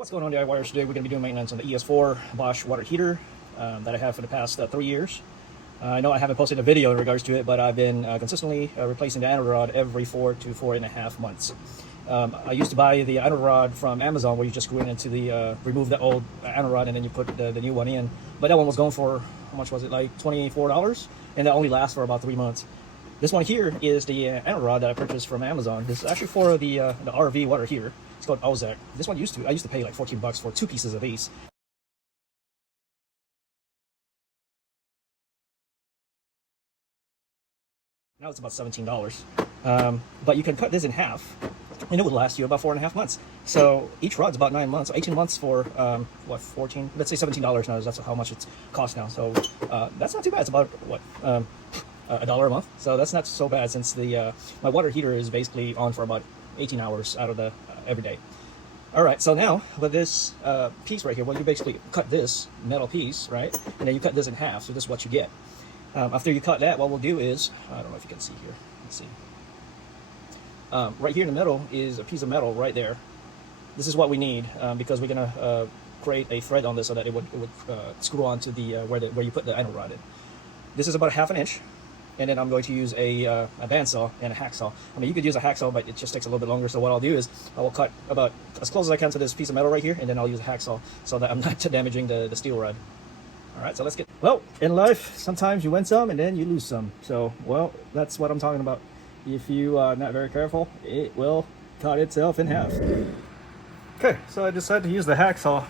What's going on, DIYers? Today we're going to be doing maintenance on the ES4 Bosch water heater that I have for the past 3 years. I know I haven't posted a video in regards to it, but I've been consistently replacing the anode rod every 4 to 4.5 months. I used to buy the anode rod from Amazon, where you just screw it into the remove the old anode rod and then you put the new one in. But that one was going for, how much was it, like $24, and that only lasts for about 3 months. This one here is the anode rod that I purchased from Amazon. This is actually for the RV water heater. It's called Ozak. This one I used to pay like 14 bucks for 2 pieces of these. Now it's about $17. But you can cut this in half, and it would last you about 4.5 months. So each rod's about 9 months, so 18 months for what, 14? Let's say $17 now. That's how much it's cost now. So that's not too bad. It's about what, $1 a month. So that's not so bad, since the my water heater is basically on for about 18 hours out of the every day. All right, so now with this piece right here, well, you basically cut this metal piece, right, and then you cut this in half. So this is what you get. After you cut that, what we'll do is, I don't know if you can see here. Let's see. Right here in the middle is a piece of metal right there. This is what we need because we're gonna create a thread on this so that it would screw onto the where you put the anode rod in. This is about 1/2 inch. And then I'm going to use a bandsaw and a hacksaw. I mean, you could use a hacksaw, but it just takes a little bit longer. So what I'll do is I will cut about as close as I can to this piece of metal right here, and then I'll use a hacksaw so that I'm not damaging the steel rod. All right, so let's get... Well, in life, sometimes you win some and then you lose some. So, well, that's what I'm talking about. If you are not very careful, it will cut itself in half. Okay, so I decided to use the hacksaw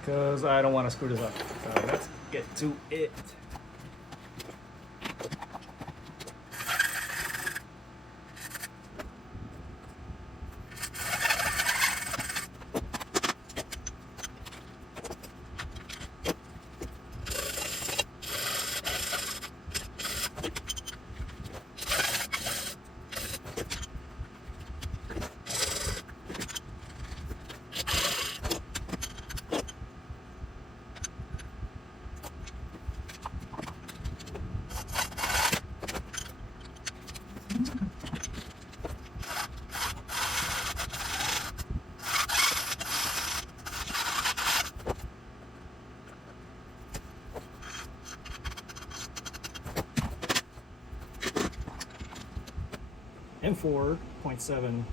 because I don't want to screw this up. So let's get to it. M4.7.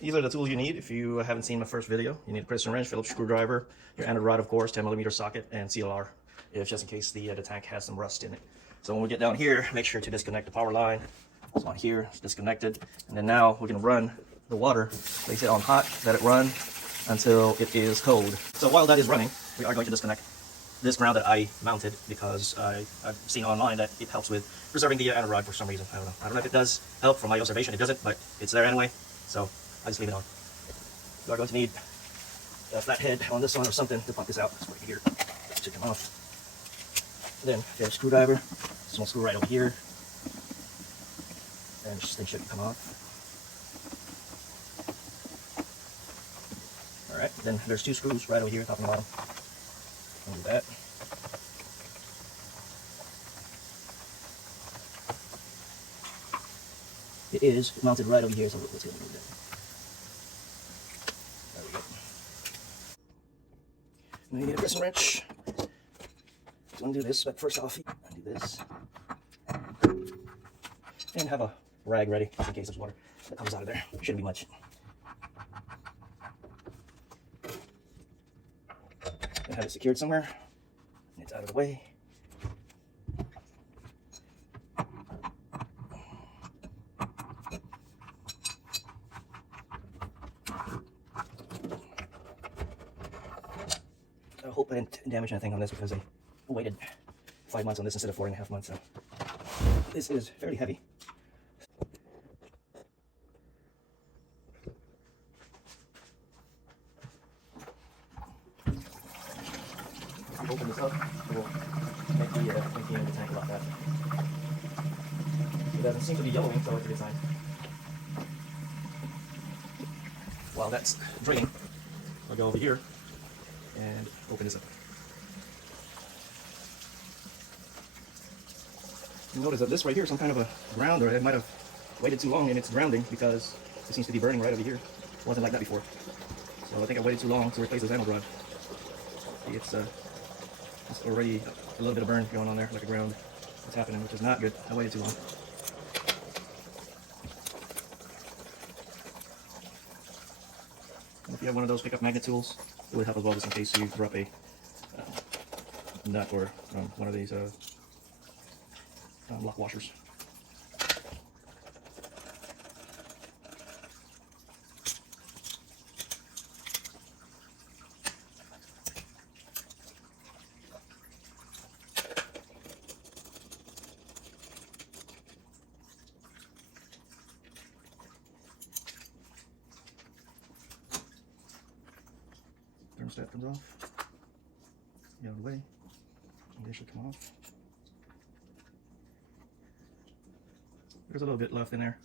These are the tools you need if you haven't seen my first video. You need a piston wrench, Phillips screwdriver, your anode rod, of course, 10mm socket, and CLR, if just in case the tank has some rust in it. So when we get down here, make sure to disconnect the power line. It's on here, it's disconnected. And then now we're going to run the water, place it on hot, let it run until it is cold. So while that is running, we are going to disconnect this ground that I mounted because I've seen online that it helps with preserving the anode rod for some reason. I don't know if it does help. From my observation, it doesn't, but it's there anyway, so I just leave it on. We are going to need a flat head on this one or something to pump this out. It's right here. Should come off. Then there's a screwdriver, small screw right over here, and this thing should come off. Alright, then there's 2 screws right over here, top and bottom. I'll do that. It is mounted right over here, so let's get rid of that. There we go. Now you need a piston wrench to undo this, but first off, undo this. And have a rag ready, just in case there's water that comes out of there. Shouldn't be much. Have it secured somewhere, and it's out of the way. I hope I didn't damage anything on this because I waited 5 months on this instead of 4.5 months. So this is fairly heavy. Open this up, it will make the emptying of the tank a lot faster. It doesn't seem to be yellowing, so it's a good sign. While that's draining, I'll go over here and open this up. You notice that this right here is some kind of a ground, or it might have waited too long in its grounding because it seems to be burning right over here. It wasn't like that before. So I think I waited too long to replace this anode rod. See, it's already a little bit of burn going on there, like a ground. What's happening, which is not good. I waited too long. If you have one of those pickup magnet tools, it would help as well, just in case you drop a nut or one of these lock washers. Thermostat comes off. Get out of the way. And they should come off. There's a little bit left in there,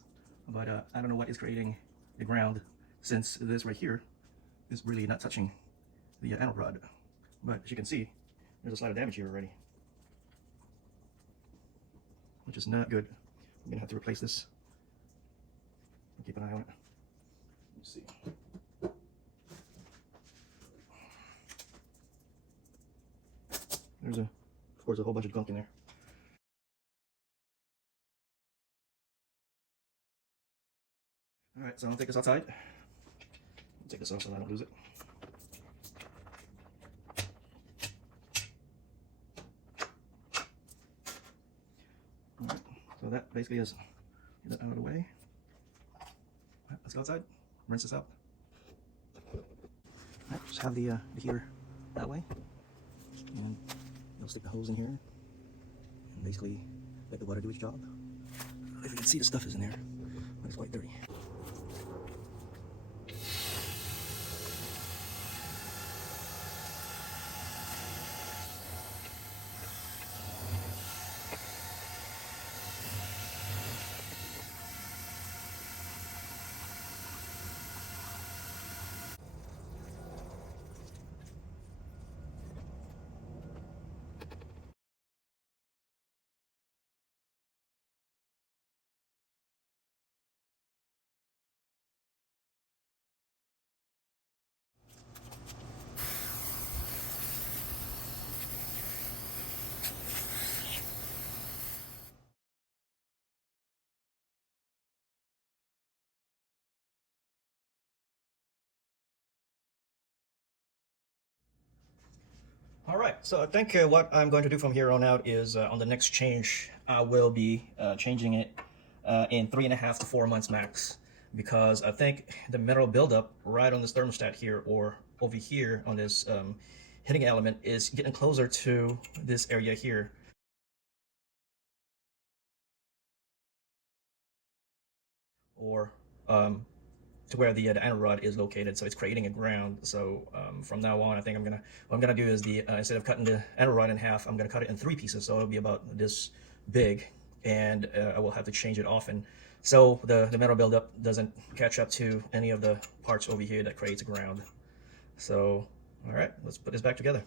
but I don't know what is creating the ground, since this right here is really not touching the anode rod. But as you can see, there's a slight damage here already, which is not good. I'm gonna have to replace this. Keep an eye on it. Let's see. There's of course, a whole bunch of gunk in there. All right, so I'm gonna take this outside. Take this off so I don't lose it. All right, so that basically is, get that out of the way. All right, let's go outside, rinse this out. All right, just have the heater that way, and you'll stick the hose in here, and basically let the water do its job. If you can see, the stuff is in there, but it's quite dirty. All right, so I think what I'm going to do from here on out is on the next change, I will be changing it in 3.5 to 4 months max, because I think the mineral buildup right on this thermostat here, or over here on this heating element, is getting closer to this area here. Or to where the anode rod is located, so it's creating a ground. So from now on, I think what I'm gonna do is instead of cutting the anode rod in half, I'm gonna cut it in 3 pieces, so it'll be about this big, and I will have to change it often, so the metal buildup doesn't catch up to any of the parts over here that creates a ground. So all right, let's put this back together.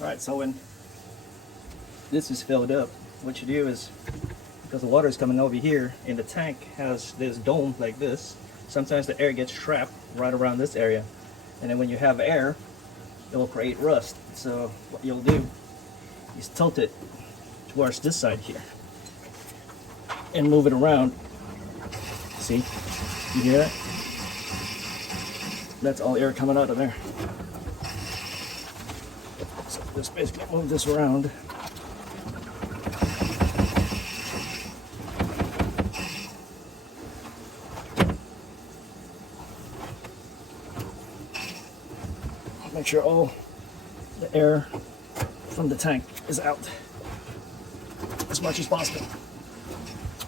All right, so when this is filled up, what you do is because the water is coming over here, and the tank has this dome like this. Sometimes the air gets trapped right around this area, and then when you have air, it will create rust. So what you'll do is tilt it towards this side here and move it around. See, you hear that? That's all air coming out of there. So just basically move this around. Make sure all the air from the tank is out as much as possible.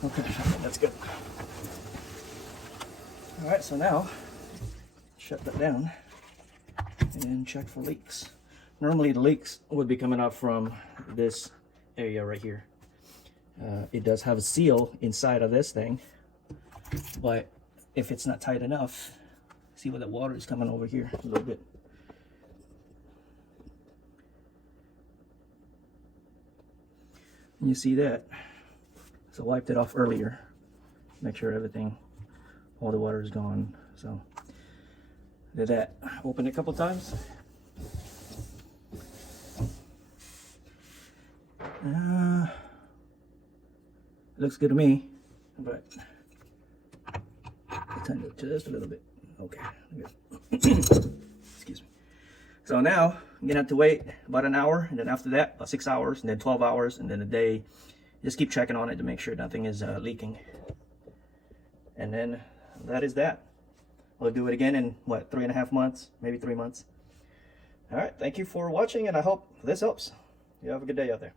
Okay, that's good. All right, so now shut that down and check for leaks. Normally the leaks would be coming out from this area right here. It does have a seal inside of this thing, but if it's not tight enough, see where the water is coming over here a little bit. You see that? So I wiped it off earlier. Make sure everything, all the water is gone. So did that. Open it a couple times. Looks good to me, but tighten it just a little bit. Okay. Excuse me. So now I'm gonna have to wait about an hour, and then after that about 6 hours, and then 12 hours, and then a day. Just keep checking on it to make sure nothing is leaking. And then that is that. We'll do it again in what, 3.5 months, maybe 3 months. All right, thank you for watching, and I hope this helps. You have a good day out there.